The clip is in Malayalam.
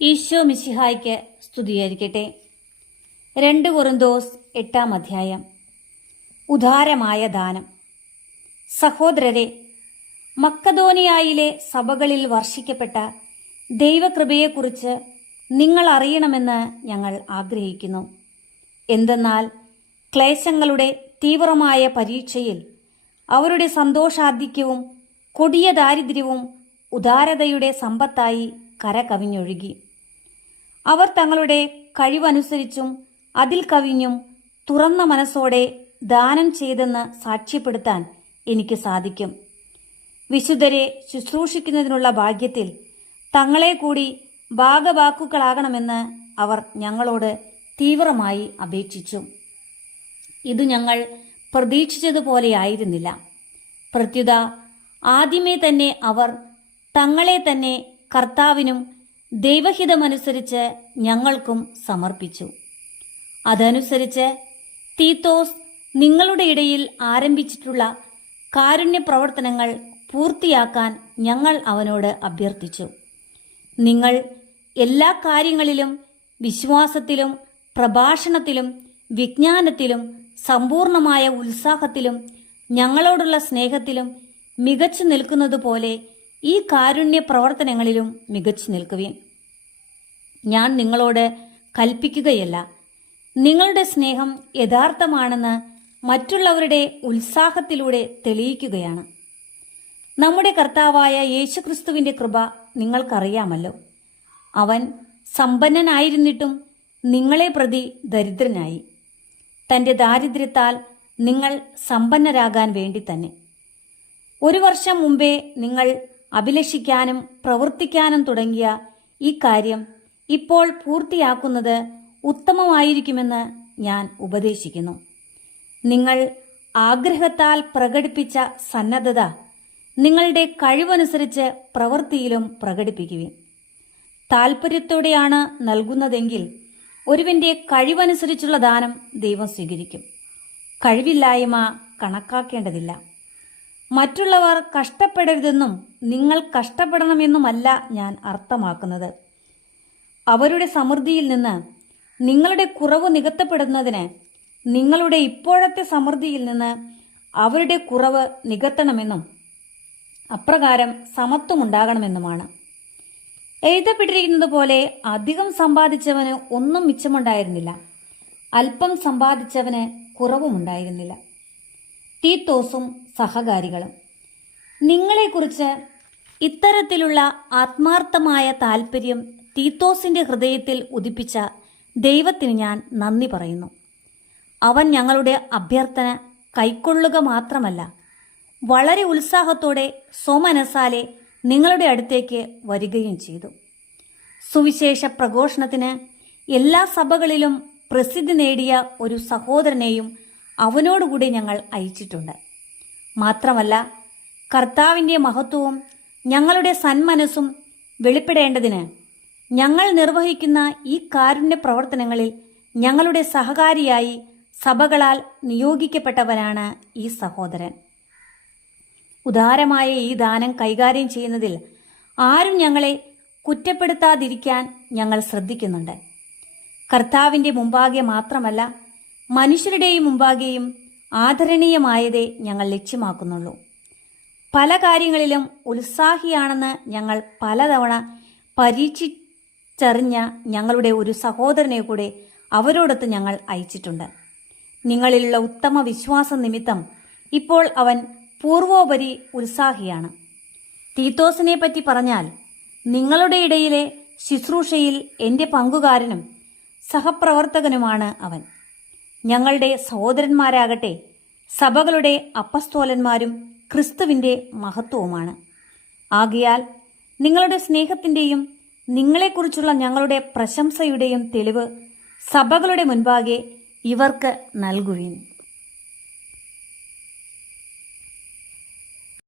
ഈശോ മിശിഹായ്ക്ക് സ്തുതിയായിരിക്കട്ടെ. രണ്ട് കുറുന്തോസ് എട്ടാം അധ്യായം. ഉദാരമായ ദാനം. സഹോദരരെ മക്കധോനിയായിലെ സഭകളിൽ വർഷിക്കപ്പെട്ട ദൈവകൃപയെക്കുറിച്ച് നിങ്ങൾ അറിയണമെന്ന് ഞങ്ങൾ ആഗ്രഹിക്കുന്നു. എന്തെന്നാൽ ക്ലേശങ്ങളുടെ തീവ്രമായ പരീക്ഷയിൽ അവരുടെ സന്തോഷാധിക്യവും കൊടിയ ദാരിദ്ര്യവും ഉദാരതയുടെ സമ്പത്തായി കരകവിഞ്ഞൊഴുകി. അവർ തങ്ങളുടെ കഴിവനുസരിച്ചും അതിൽ കവിഞ്ഞും തുറന്ന മനസ്സോടെ ദാനം ചെയ്തെന്ന് സാക്ഷ്യപ്പെടുത്താൻ എനിക്ക് സാധിക്കും. വിശുദ്ധരെ ശുശ്രൂഷിക്കുന്നതിനുള്ള ഭാഗ്യത്തിൽ തങ്ങളെ കൂടി ഭാഗവാക്കുകളാകണമെന്ന് അവർ ഞങ്ങളോട് തീവ്രമായി അപേക്ഷിച്ചു. ഇത് ഞങ്ങൾ പ്രതീക്ഷിച്ചതുപോലെയായിരുന്നില്ല പ്രത്യുത ആദ്യമേ തന്നെ അവർ തങ്ങളെ തന്നെ കർത്താവിനും ദൈവഹിതമനുസരിച്ച് ഞങ്ങൾക്കും സമർപ്പിച്ചു. അതനുസരിച്ച് തീത്തോസ് നിങ്ങളുടെ ഇടയിൽ ആരംഭിച്ചിട്ടുള്ള കാരുണ്യ പ്രവർത്തനങ്ങൾ പൂർത്തിയാക്കാൻ ഞങ്ങൾ അവനോട് അഭ്യർത്ഥിച്ചു. നിങ്ങൾ എല്ലാ കാര്യങ്ങളിലും വിശ്വാസത്തിലും പ്രഭാഷണത്തിലും വിജ്ഞാനത്തിലും സമ്പൂർണമായ ഉത്സാഹത്തിലും ഞങ്ങളോടുള്ള സ്നേഹത്തിലും മികച്ചു നിൽക്കുന്നതുപോലെ ഈ കാരുണ്യ പ്രവർത്തനങ്ങളിലും മികച്ചു നിൽക്കുവിൻ. ഞാൻ നിങ്ങളോട് കൽപ്പിക്കുകയല്ല. നിങ്ങളുടെ സ്നേഹം യഥാർത്ഥമാണെന്ന് മറ്റുള്ളവരുടെ ഉത്സാഹത്തിലൂടെ തെളിയിക്കുകയാണ്. നമ്മുടെ കർത്താവായ യേശുക്രിസ്തുവിന്റെ കൃപ നിങ്ങൾക്കറിയാമല്ലോ. അവൻ സമ്പന്നനായിരുന്നിട്ടും നിങ്ങളെ പ്രതി ദരിദ്രനായി. തന്റെ ദാരിദ്ര്യത്താൽ നിങ്ങൾ സമ്പന്നരാകാൻ വേണ്ടി തന്നെ. ഒരു വർഷം മുമ്പേ നിങ്ങൾ അഭിലഷിക്കാനും പ്രവർത്തിക്കാനും തുടങ്ങിയ ഈ കാര്യം ഇപ്പോൾ പൂർത്തിയാക്കുന്നത് ഉത്തമമായിരിക്കുമെന്ന് ഞാൻ ഉപദേശിക്കുന്നു. നിങ്ങൾ ആഗ്രഹത്താൽ പ്രകടിപ്പിച്ച സന്നദ്ധത നിങ്ങളുടെ കഴിവനുസരിച്ച് പ്രവൃത്തിയിലും പ്രകടിപ്പിക്കുവിൻ. താൽപ്പര്യത്തോടെയാണ് നൽകുന്നതെങ്കിൽ ഒരുവിന്റെ കഴിവനുസരിച്ചുള്ള ദാനം ദൈവം സ്വീകരിക്കും. കഴിവില്ലായ്മ കണക്കാക്കേണ്ടതില്ല. മറ്റുള്ളവർ കഷ്ടപ്പെടരുതെന്നും നിങ്ങൾ കഷ്ടപ്പെടണമെന്നുമല്ല ഞാൻ അർത്ഥമാക്കുന്നത്. അവരുടെ സമൃദ്ധിയിൽ നിന്ന് നിങ്ങളുടെ കുറവ് നികത്തപ്പെടുന്നതിന് നിങ്ങളുടെ ഇപ്പോഴത്തെ സമൃദ്ധിയിൽ നിന്ന് അവരുടെ കുറവ് നികത്തണമെന്നും അപ്രകാരം സമത്വമുണ്ടാകണമെന്നുമാണ് എഴുതപ്പെട്ടിരിക്കുന്നത് പോലെ അധികം സമ്പാദിച്ചവന് ഒന്നും മിച്ചമുണ്ടായിരുന്നില്ല. അല്പം സമ്പാദിച്ചവന് കുറവുമുണ്ടായിരുന്നില്ല തീത്തോസും സഹകാരികളും. നിങ്ങളെക്കുറിച്ച് ഇത്തരത്തിലുള്ള ആത്മാർത്ഥമായ താല്പര്യം തീത്തോസിന്റെ ഹൃദയത്തിൽ ഉദിപ്പിച്ച ദൈവത്തിന് ഞാൻ നന്ദി പറയുന്നു. അവൻ ഞങ്ങളുടെ അഭ്യർത്ഥന കൈക്കൊള്ളുക മാത്രമല്ല വളരെ ഉത്സാഹത്തോടെ സ്വമനസാലെ നിങ്ങളുടെ അടുത്തേക്ക് വരികയും ചെയ്തു. സുവിശേഷ പ്രഘോഷണത്തിന് എല്ലാ സഭകളിലും പ്രസിദ്ധി നേടിയ ഒരു സഹോദരനെയും അവനോടുകൂടി ഞങ്ങൾ അയച്ചിട്ടുണ്ട്. മാത്രമല്ല കർത്താവിന്റെ മഹത്വവും ഞങ്ങളുടെ സന്മനസ്സും വെളിപ്പെടേണ്ടതിന് ഞങ്ങൾ നിർവഹിക്കുന്ന ഈ കാരുണ്യ പ്രവർത്തനങ്ങളിൽ ഞങ്ങളുടെ സഹകാരിയായി സഭകളാൽ നിയോഗിക്കപ്പെട്ടവരാണ് ഈ സഹോദരൻ. ഉദാരമായ ഈ ദാനം കൈകാര്യം ചെയ്യുന്നതിൽ ആരും ഞങ്ങളെ കുറ്റപ്പെടുത്താതിരിക്കാൻ ഞങ്ങൾ ശ്രദ്ധിക്കുന്നുണ്ട്. കർത്താവിന്റെ മുമ്പാകെ മാത്രമല്ല മനുഷ്യരുടെയും മുമ്പാകെയും ആദരണീയമായതേ ഞങ്ങൾ ലക്ഷ്യമാക്കുന്നുള്ളൂ. പല കാര്യങ്ങളിലും ഉത്സാഹിയാണെന്ന് ഞങ്ങൾ പലതവണ പരീക്ഷിച്ചറിഞ്ഞ ഞങ്ങളുടെ ഒരു സഹോദരനെ കൂടെ അവരോടൊത്ത് ഞങ്ങൾ അയച്ചിട്ടുണ്ട്. നിങ്ങളിലുള്ള ഉത്തമ വിശ്വാസ നിമിത്തം ഇപ്പോൾ അവൻ പൂർവോപരി ഉത്സാഹിയാണ്. തീത്തോസിനെ പറ്റി പറഞ്ഞാൽ നിങ്ങളുടെ ഇടയിലെ ശുശ്രൂഷയിൽ എന്റെ പങ്കുകാരനും സഹപ്രവർത്തകനുമാണ് അവൻ. ഞങ്ങളുടെ സഹോദരന്മാരാകട്ടെ സഭകളുടെ അപ്പസ്തോലന്മാരും ക്രിസ്തുവിന്റെ മഹത്വവുമാണ്. ആകയാൽ നിങ്ങളുടെ സ്നേഹത്തിന്റെയും നിങ്ങളെക്കുറിച്ചുള്ള ഞങ്ങളുടെ പ്രശംസയുടെയും തെളിവ് സഭകളുടെ മുൻപാകെ ഇവർക്ക് നൽകുകയും